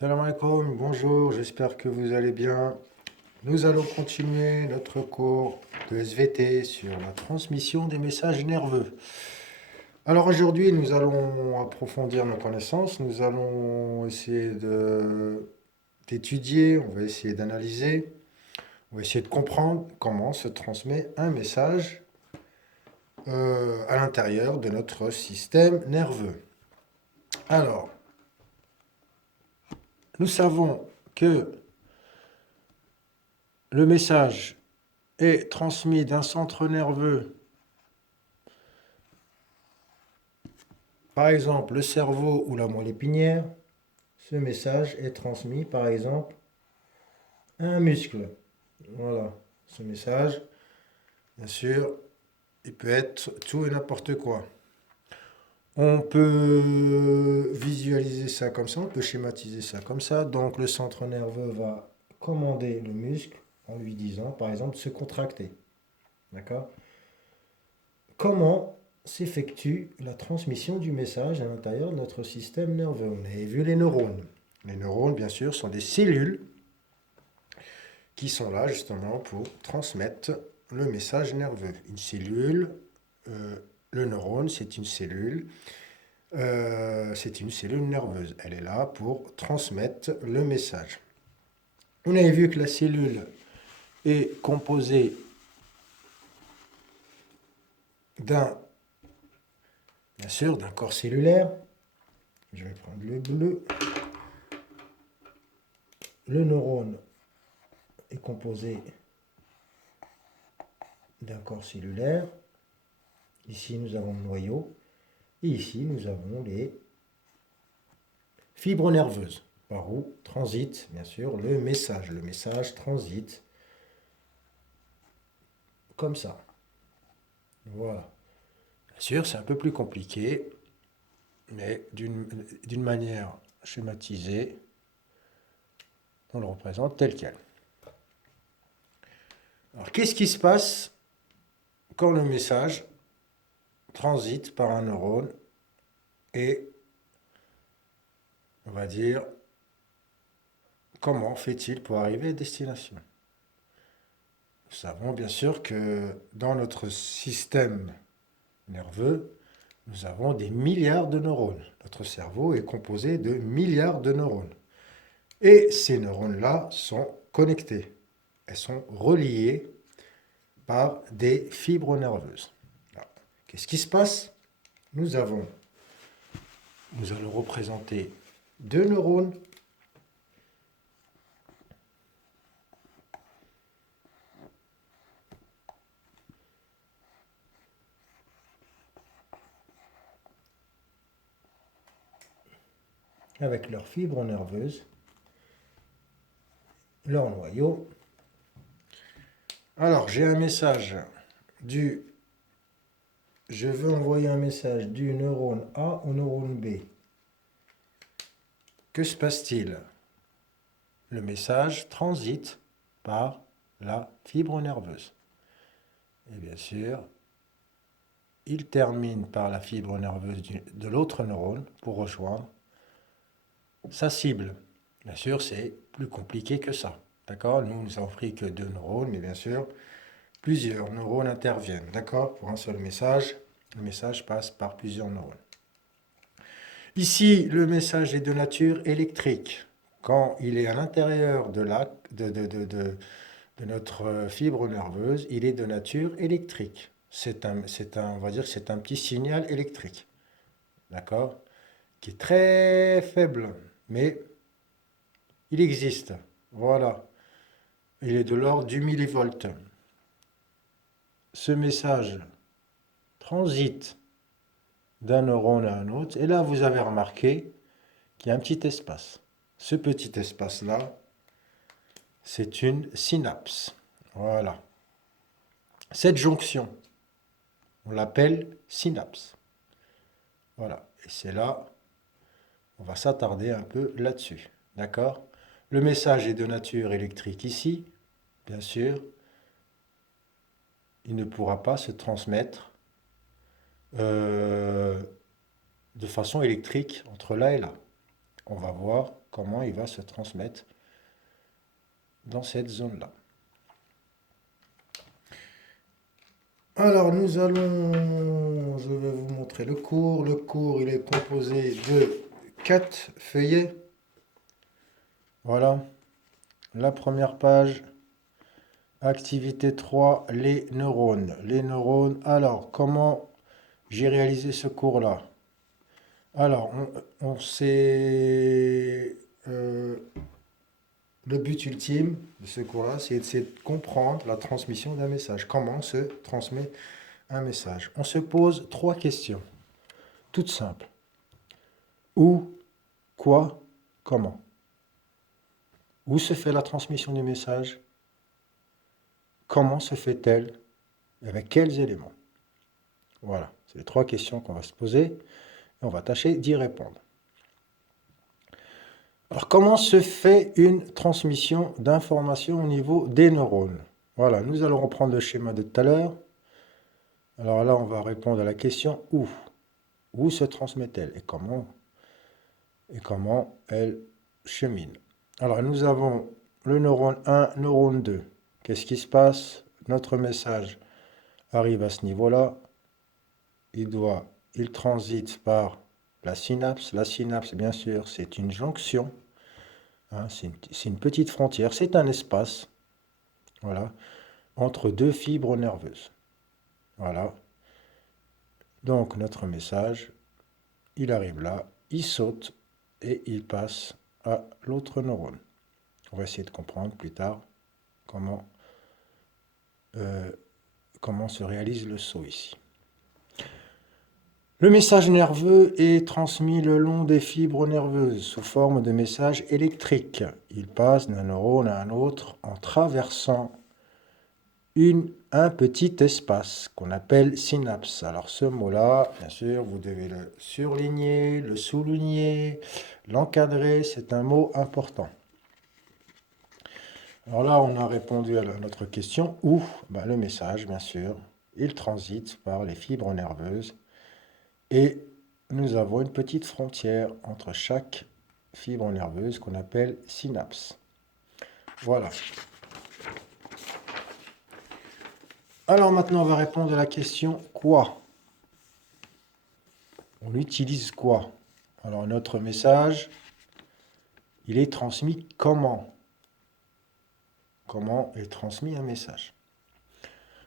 Salam alaikum, bonjour, j'espère que vous allez bien. Nous allons continuer notre cours de SVT sur la transmission des messages nerveux. Alors aujourd'hui, nous allons approfondir nos connaissances, nous allons essayer d'étudier, on va essayer d'analyser, on va essayer de comprendre comment se transmet un message à l'intérieur de notre système nerveux. Alors, nous savons que le message est transmis d'un centre nerveux, par exemple le cerveau ou la moelle épinière. Ce message est transmis par exemple à un muscle. Voilà, ce message, bien sûr, il peut être tout et n'importe quoi. On peut visualiser ça comme ça, on peut schématiser ça comme ça. Donc le centre nerveux va commander le muscle en lui disant, par exemple, se contracter. D'accord? Comment s'effectue la transmission du message à l'intérieur de notre système nerveux? On avait vu les neurones. Les neurones, bien sûr, sont des cellules qui sont là justement pour transmettre le message nerveux. Une cellule, euh, le neurone, c'est une cellule nerveuse. Elle est là pour transmettre le message. On avait vu que la cellule est composée d'un, bien sûr, d'un corps cellulaire. Je vais prendre le bleu. Le neurone est composé d'un corps cellulaire. Ici, nous avons le noyau. Et ici, nous avons les fibres nerveuses, par où transite, bien sûr, le message. Le message transite comme ça. Voilà. Bien sûr, c'est un peu plus compliqué, mais d'une manière schématisée, on le représente tel quel. Alors, qu'est-ce qui se passe quand le message transite par un neurone et, on va dire, comment fait-il pour arriver à destination? Nous savons bien sûr que dans notre système nerveux, nous avons des milliards de neurones. Notre cerveau est composé de milliards de neurones. Et ces neurones-là sont connectés. Elles sont reliées par des fibres nerveuses. Qu'est-ce qui se passe? Nous allons représenter deux neurones avec leurs fibres nerveuses, leur noyau. Alors, j'ai un message du... Je veux envoyer un message du neurone A au neurone B. Que se passe-t-il? Le message transite par la fibre nerveuse. Et bien sûr, il termine par la fibre nerveuse de l'autre neurone pour rejoindre sa cible. Bien sûr, c'est plus compliqué que ça. D'accord? Nous n'avons pris que deux neurones, mais bien sûr, plusieurs neurones interviennent. D'accord? Pour un seul message, le message passe par plusieurs neurones. Ici, le message est de nature électrique. Quand il est à l'intérieur de notre fibre nerveuse, il est de nature électrique. On va dire que c'est un petit signal électrique. D'accord? Qui est très faible, mais il existe. Voilà. Il est de l'ordre du millivolt. Ce message transite d'un neurone à un autre. Et là, vous avez remarqué qu'il y a un petit espace. Ce petit espace-là, c'est une synapse. Voilà. Cette jonction, on l'appelle synapse. Voilà. Et c'est là, on va s'attarder un peu là-dessus. D'accord? Le message est de nature électrique ici, bien sûr. Il ne pourra pas se transmettre euh, de façon électrique entre là et là. on va voir comment il va se transmettre dans cette zone-là. Alors, je vais vous montrer le cours. Le cours, il est composé de 4 feuillets. Voilà. La première page, activité 3, les neurones. Les neurones, alors, comment j'ai réalisé ce cours-là? Alors, on sait... le but ultime de ce cours-là, c'est de comprendre la transmission d'un message. Comment se transmet un message? On se pose 3 questions, toutes simples. Où, quoi, comment? Où se fait la transmission du message? Comment se fait-elle? Avec quels éléments? Voilà, c'est les 3 questions qu'on va se poser et on va tâcher d'y répondre. Alors, comment se fait une transmission d'informations au niveau des neurones? Voilà, nous allons reprendre le schéma de tout à l'heure. Alors là, on va répondre à la question où? Où se transmet-elle et comment elle chemine? Alors, nous avons le neurone 1, neurone 2. Qu'est-ce qui se passe? Notre message arrive à ce niveau-là. Il transite par la synapse. La synapse, bien sûr, c'est une jonction. Hein, c'est une petite frontière. C'est un espace, voilà, entre 2 fibres nerveuses. Voilà. Donc, notre message, il arrive là, il saute et il passe à l'autre neurone. On va essayer de comprendre plus tard comment, comment se réalise le saut ici. Le message nerveux est transmis le long des fibres nerveuses sous forme de messages électriques. Il passe d'un neurone à un autre en traversant un petit espace qu'on appelle synapse. Alors ce mot-là, bien sûr, vous devez le surligner, le souligner, l'encadrer, c'est un mot important. Alors là, on a répondu à notre question où le message, bien sûr, il transite par les fibres nerveuses et nous avons une petite frontière entre chaque fibre nerveuse qu'on appelle synapse. Voilà. Alors maintenant, on va répondre à la question quoi? On utilise quoi? Alors notre message, il est transmis comment? Comment est transmis un message?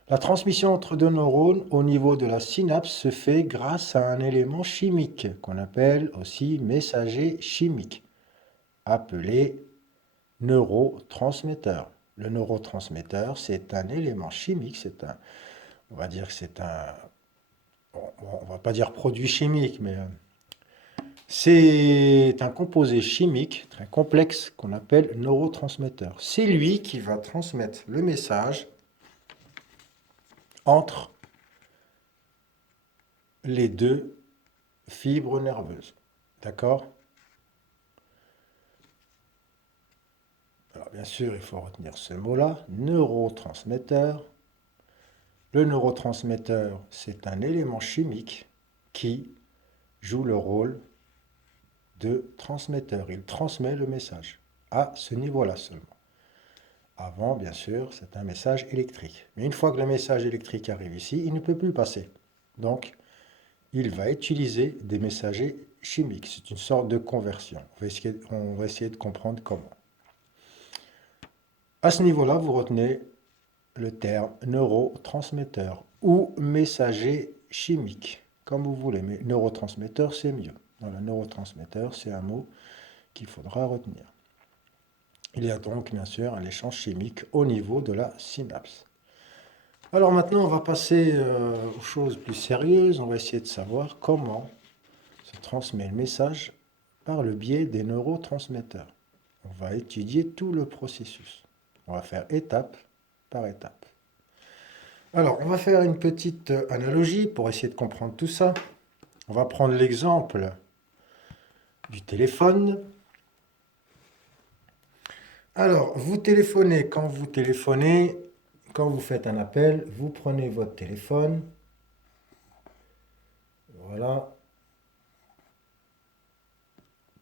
La transmission entre 2 neurones au niveau de la synapse se fait grâce à un élément chimique qu'on appelle aussi messager chimique, appelé neurotransmetteur. Le neurotransmetteur, c'est un élément chimique, on va dire que c'est on va pas dire produit chimique, mais c'est un composé chimique très complexe qu'on appelle neurotransmetteur. C'est lui qui va transmettre le message entre les 2 fibres nerveuses. D'accord? Alors bien sûr, il faut retenir ce mot-là, neurotransmetteur. Le neurotransmetteur, c'est un élément chimique qui joue le rôle de transmetteur. Il transmet le message à ce niveau-là seulement. Avant, bien sûr, c'est un message électrique. Mais une fois que le message électrique arrive ici, il ne peut plus passer. Donc, il va utiliser des messagers chimiques. C'est une sorte de conversion. On va essayer de comprendre comment. À ce niveau-là, vous retenez le terme neurotransmetteur ou messager chimique, comme vous voulez. Mais neurotransmetteur, c'est mieux. Voilà, neurotransmetteur, c'est un mot qu'il faudra retenir. Il y a donc, bien sûr, un échange chimique au niveau de la synapse. Alors maintenant, on va passer aux choses plus sérieuses. On va essayer de savoir comment se transmet le message par le biais des neurotransmetteurs. On va étudier tout le processus. On va faire étape par étape. Alors, on va faire une petite analogie pour essayer de comprendre tout ça. On va prendre l'exemple du téléphone. Alors, vous téléphonez. Quand vous faites un appel, vous prenez votre téléphone. Voilà.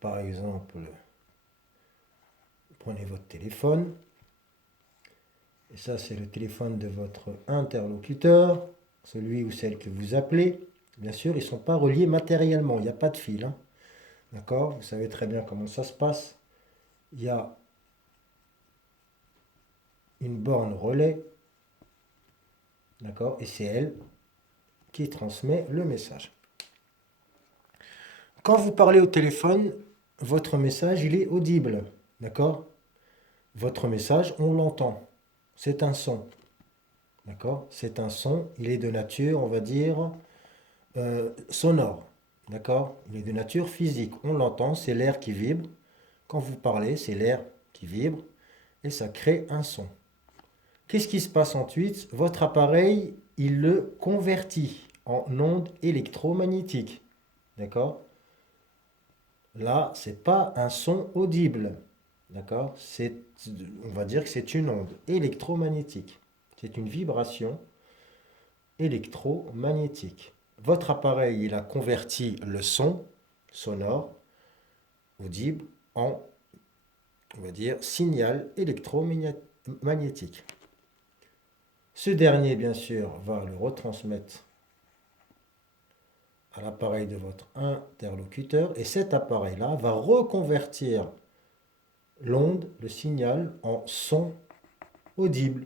par exemple, prenez votre téléphone. Et ça, c'est le téléphone de votre interlocuteur, celui ou celle que vous appelez. Bien sûr, ils ne sont pas reliés matériellement, il n'y a pas de fil. Hein. D'accord? Vous savez très bien comment ça se passe. Il y a une borne relais. D'accord? Et c'est elle qui transmet le message. Quand vous parlez au téléphone, votre message, il est audible. D'accord? Votre message, on l'entend. C'est un son. D'accord? C'est un son. Il est de nature, on va dire, sonore. D'accord? Il est de nature physique. On l'entend, c'est l'air qui vibre. Quand vous parlez, c'est l'air qui vibre et ça crée un son. Qu'est-ce qui se passe ensuite? Votre appareil, il le convertit en onde électromagnétique. D'accord? Là, c'est pas un son audible. D'accord? On va dire que c'est une onde électromagnétique. C'est une vibration électromagnétique. Votre appareil, il a converti le son sonore audible en, on va dire, signal électromagnétique. Ce dernier, bien sûr, va le retransmettre à l'appareil de votre interlocuteur et cet appareil-là va reconvertir l'onde, le signal, en son audible.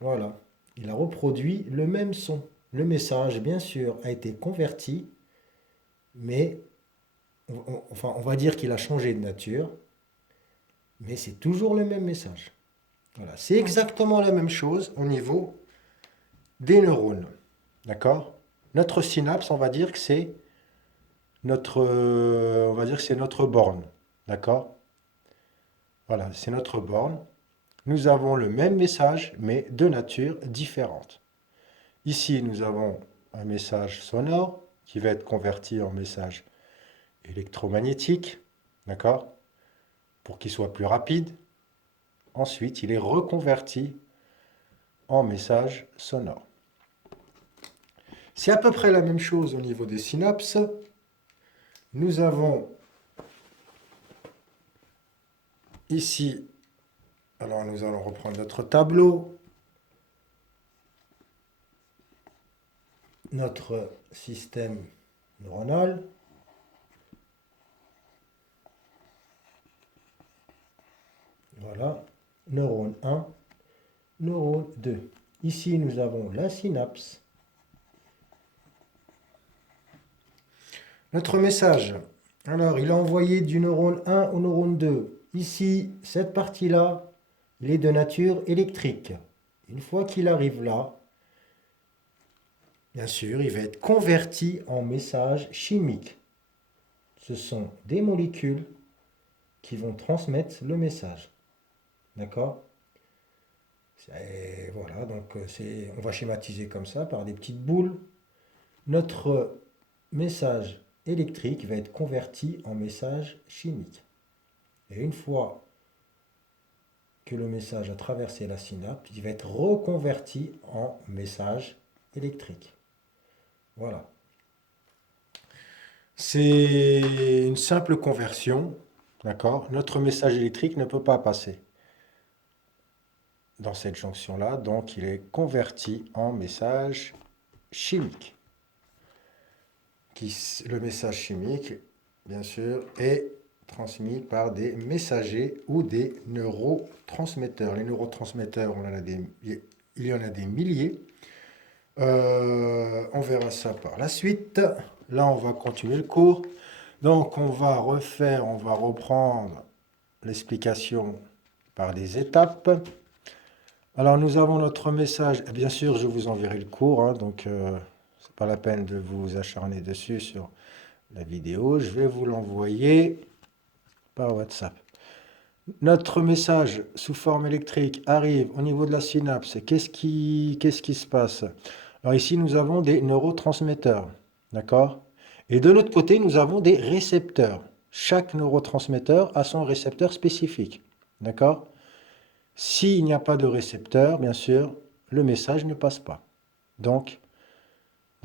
Voilà, il a reproduit le même son. Le message, bien sûr, a été converti, mais on va dire qu'il a changé de nature, mais c'est toujours le même message. Voilà, c'est exactement la même chose au niveau des neurones. D'accord? Notre synapse, on va dire que c'est notre borne. D'accord? Voilà, c'est notre borne. Nous avons le même message, mais de nature différente. Ici, nous avons un message sonore qui va être converti en message électromagnétique, d'accord? Pour qu'il soit plus rapide. Ensuite, il est reconverti en message sonore. C'est à peu près la même chose au niveau des synapses. Nous avons ici, alors nous allons reprendre notre tableau, notre système neuronal. Voilà, neurone 1, neurone 2. Ici, nous avons la synapse. Notre message, alors il est envoyé du neurone 1 au neurone 2. Ici, cette partie-là, il est de nature électrique. Une fois qu'il arrive là, bien sûr, il va être converti en message chimique. Ce sont des molécules qui vont transmettre le message. D'accord? Voilà, donc on va schématiser comme ça par des petites boules. Notre message électrique va être converti en message chimique. Et une fois que le message a traversé la synapse, il va être reconverti en message électrique. Voilà. C'est une simple conversion, d'accord? Notre message électrique ne peut pas passer dans cette jonction-là, donc il est converti en message chimique. Le message chimique, bien sûr, est transmis par des messagers ou des neurotransmetteurs. Les neurotransmetteurs, il y en a des milliers. On verra ça par la suite. Là, on va continuer le cours. Donc, on va reprendre l'explication par des étapes. Alors, nous avons notre message. Bien sûr, je vous enverrai le cours, hein, donc c'est pas la peine de vous acharner dessus sur la vidéo. Je vais vous l'envoyer par WhatsApp. Notre message sous forme électrique arrive au niveau de la synapse. Qu'est-ce qui se passe? Alors ici, nous avons des neurotransmetteurs, d'accord? Et de l'autre côté, nous avons des récepteurs. Chaque neurotransmetteur a son récepteur spécifique, d'accord? S'il n'y a pas de récepteur, bien sûr, le message ne passe pas. Donc,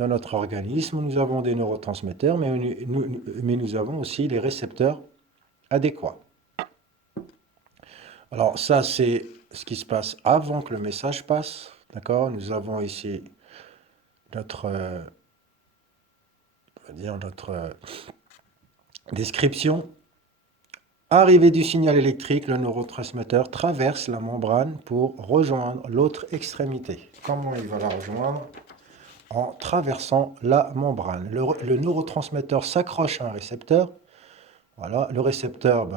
dans notre organisme, nous avons des neurotransmetteurs, mais nous avons aussi les récepteurs adéquats. Alors ça, c'est ce qui se passe avant que le message passe. D'accord? Nous avons ici notre, on va dire notre description. Arrivée du signal électrique, le neurotransmetteur traverse la membrane pour rejoindre l'autre extrémité. Comment il va la rejoindre? En traversant la membrane. Le neurotransmetteur s'accroche à un récepteur. Voilà, le récepteur,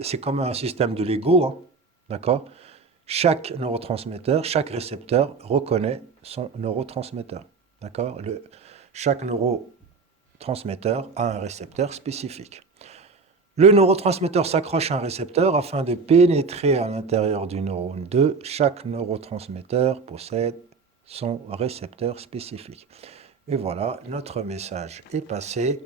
c'est comme un système de Lego, hein, d'accord? Chaque neurotransmetteur, chaque récepteur reconnaît son neurotransmetteur, d'accord? Chaque neurotransmetteur a un récepteur spécifique. Le neurotransmetteur s'accroche à un récepteur afin de pénétrer à l'intérieur du neurone 2. Chaque neurotransmetteur possède son récepteur spécifique. Et voilà, notre message est passé.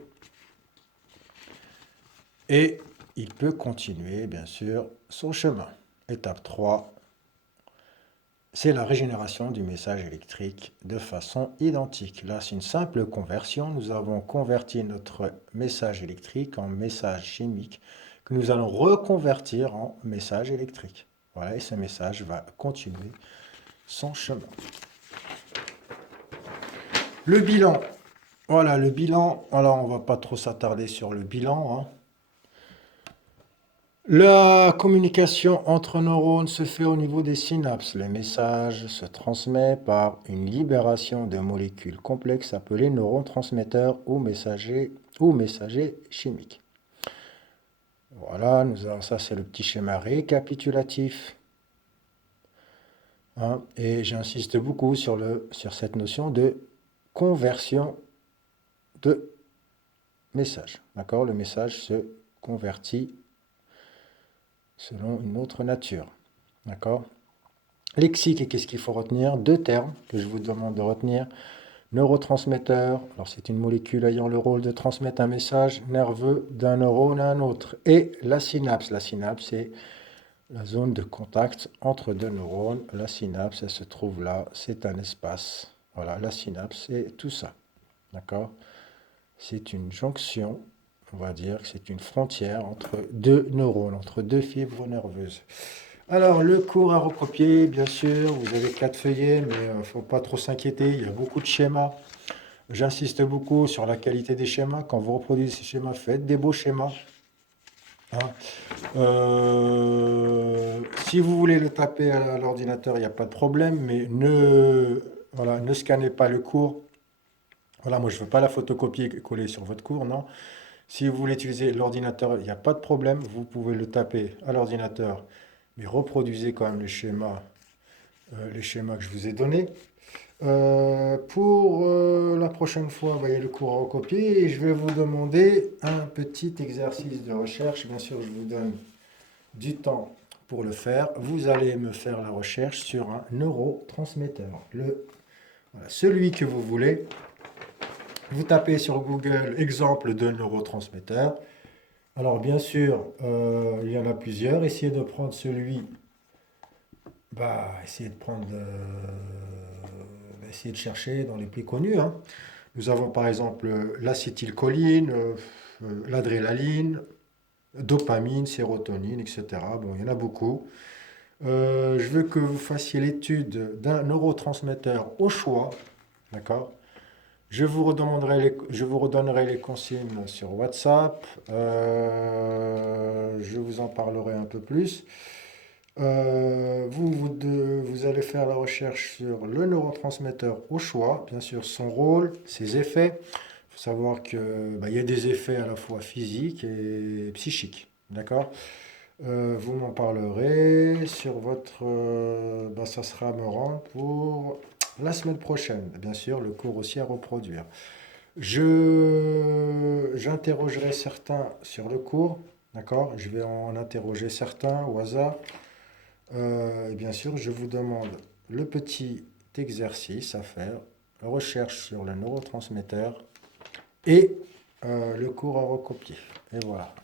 Et il peut continuer, bien sûr, son chemin. Étape 3, c'est la régénération du message électrique de façon identique. Là, c'est une simple conversion. Nous avons converti notre message électrique en message chimique que nous allons reconvertir en message électrique. Voilà, et ce message va continuer son chemin. Le bilan. Voilà, le bilan. Alors, on ne va pas trop s'attarder sur le bilan, hein. La communication entre neurones se fait au niveau des synapses. Le message se transmet par une libération de molécules complexes appelées neurotransmetteurs ou messagers chimiques. Voilà, ça c'est le petit schéma récapitulatif. Hein, et j'insiste beaucoup sur cette notion de conversion de message. D'accord? Le message se convertit selon une autre nature. D'accord? Lexique, et qu'est-ce qu'il faut retenir? Deux termes que je vous demande de retenir. Neurotransmetteur, alors c'est une molécule ayant le rôle de transmettre un message nerveux d'un neurone à un autre. Et la synapse. La synapse, c'est la zone de contact entre deux neurones. La synapse, elle se trouve là, c'est un espace. Voilà, la synapse, c'est tout ça. D'accord? C'est une jonction, on va dire que c'est une frontière entre deux neurones, entre deux fibres nerveuses. Alors, le cours à recopier, bien sûr, vous avez 4 feuillets, mais il ne faut pas trop s'inquiéter, il y a beaucoup de schémas. J'insiste beaucoup sur la qualité des schémas. Quand vous reproduisez ces schémas, faites des beaux schémas. Hein. Si vous voulez le taper à l'ordinateur, il n'y a pas de problème, mais ne scannez pas le cours. Voilà, moi je ne veux pas la photocopier et coller sur votre cours, non. Si vous voulez utiliser l'ordinateur, il n'y a pas de problème, vous pouvez le taper à l'ordinateur, mais reproduisez quand même les schémas que je vous ai donnés. Pour la prochaine fois, voyez le cours à recopier et je vais vous demander un petit exercice de recherche. Bien sûr, je vous donne du temps pour le faire. Vous allez me faire la recherche sur un neurotransmetteur. Voilà, celui que vous voulez. Vous tapez sur Google exemple de neurotransmetteur. Alors bien sûr, il y en a plusieurs. Essayez de prendre essayez de chercher dans les plus connus, hein. Nous avons par exemple l'acétylcholine, l'adrénaline, dopamine, sérotonine, etc. Bon, il y en a beaucoup. Je veux que vous fassiez l'étude d'un neurotransmetteur au choix, d'accord? Je vous redonnerai les consignes sur WhatsApp. Je vous en parlerai un peu plus. Vous allez faire la recherche sur le neurotransmetteur au choix, bien sûr son rôle, ses effets. Il faut savoir qu'il y a des effets à la fois physiques et psychiques. D'accord? Vous m'en parlerez sur ça sera à me rendre pour la semaine prochaine. Bien sûr, le cours aussi à reproduire. J'interrogerai certains sur le cours. D'accord? Je vais en interroger certains au hasard. Et bien sûr, je vous demande le petit exercice à faire, la recherche sur le neurotransmetteur et le cours à recopier. Et voilà.